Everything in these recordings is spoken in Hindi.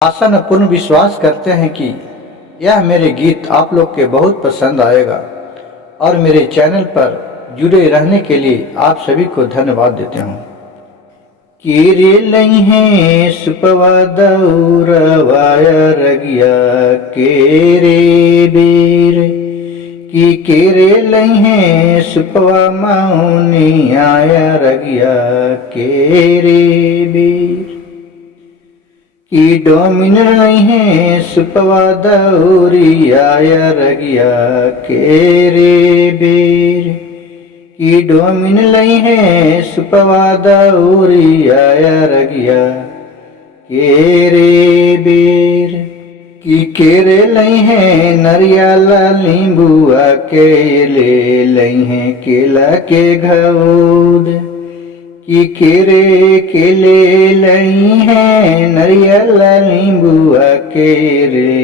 आशा न पूर्ण विश्वास करते हैं कि यह मेरे गीत आप लोग के बहुत पसंद आएगा और मेरे चैनल पर जुड़े रहने के लिए आप सभी को धन्यवाद देते हूँ। केरे लइहें सुपवा दौरवाया रगिया केरे बेर की केरे लइहें सुपवा मौनी आया रगिया केरे बेर की डोमिन लइहें सुपवा दौरी आया रगिया केरे बेर की डोमिन लइहें सुपवा दौरी आया रगिया केरे बेर की केरे लइहें नरियाला नींबुआ केले लइहें केला के घऊद की केरे केले लइहें नरियाला नींबुआ केरे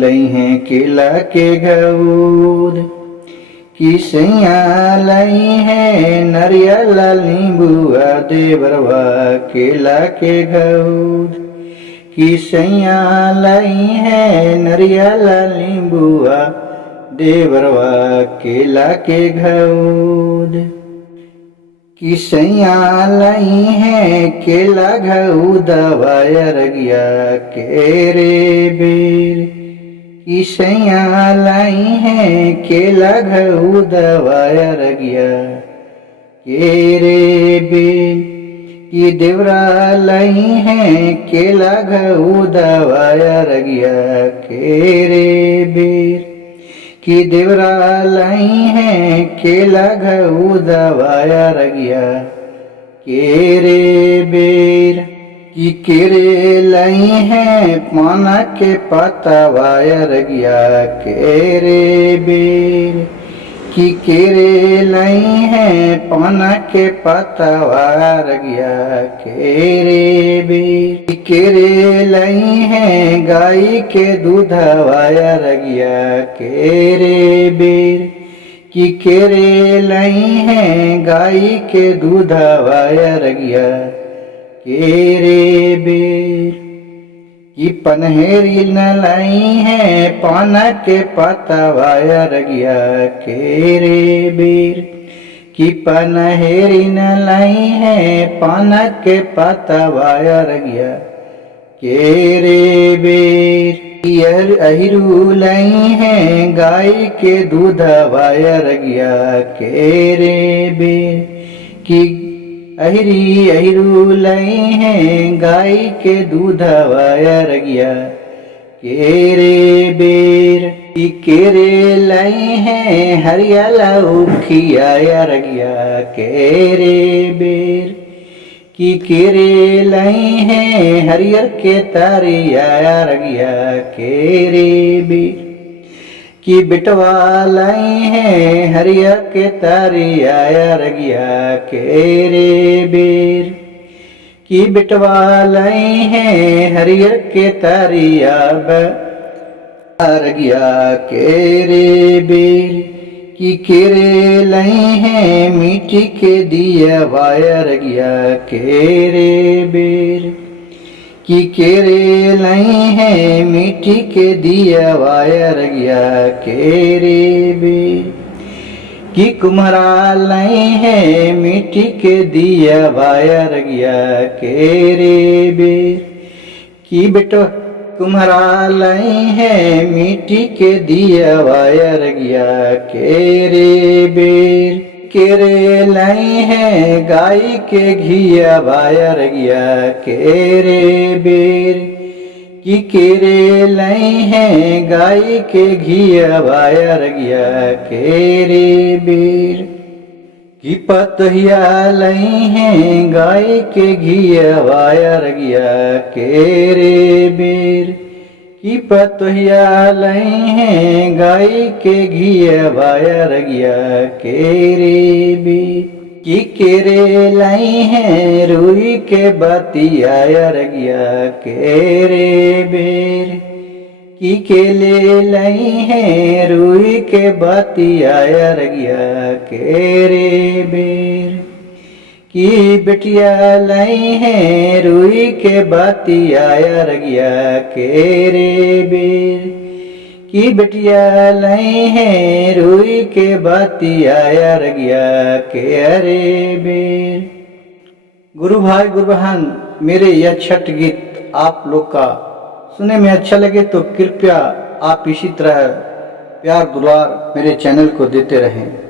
लइहें केला के घऊद की सैया लइहें नरियाला नींबुआ देवरवा केला के घऊद की सैया लइहें नरियाला नींबुआ देवरवा केला के घऊद की सैया लइहें केला घऊदवा रगिया केरे बेर की सैया लइहें केला घऊदवा रगिया केरे बेर की देवरा लइहें केला घऊदवा रगिया केरे बेर की देवरा लइहें केला घऊदवा रगिया केरे बेर की केरे लइहें पाना के पतवा रगिया केरे बेर की केरे लइहें पाना के पतवा रगिया केरे बेर की केरे लइहें गाय के दूधवा रगिया केरे बेर की केरे लइहें गाय के दूधवा रगिया केरे बेर की पनहेरी न लइहें पाना के पतवा रगिया केरे बेर की पनहेरी न लइहें पाना के पतवा रगिया केरे बेर की अहिरू लइहें गाय के दूधवा रगिया केरे बेर की अहिरू लइहें गाय के दूधवा रगिया केरे बेर की केरे लइहें हरियाला उखिया रगिया केरे बेर की केरे लइहें हरियर के तारिया रगिया केरे बेर की बिटवा लइहें हरियर के तारिया रगिया केरे बेर की बिटवा लइहें हरियर के तारिया रगिया केरे बेर की केरे लइहें मिट्टी के दिया वाया रगिया केरे बेर की केरे लइहें मिट्टी के दिया वाया रगिया केरे बेर की कुम्हरा लइहें मिट्टी के दिया वाया रगिया केरे बेर की बेटो कुम्हरा लइहें मिट्टी के दिया वाया रगिया केरे बेर केरे लइहें गाय के घिया वाया रगिया केरे बेर की केरे लइहें गाय के घिया वाया रगिया केरे बेर की पतहिया लइहें गाय के घिया वाया रगिया केरे बेर की पतहिया लइहें गाय के घिया वाया रगिया केरे बेर की केरे लइहें रुई के बतिया रगिया केरे बेर की केले लइहें रुई के बतिया रगिया केरे बेर की बिटिया लाई है रुई के बाती आया रगिया के रे बेर की बिटिया लाई है रुई के बाती आया रगिया के अरे बेर। गुरु भाई गुरु बहन, मेरे यह छठ गीत आप लोग का सुने में अच्छा लगे तो कृपया आप इसी तरह प्यार दुलार मेरे चैनल को देते रहें।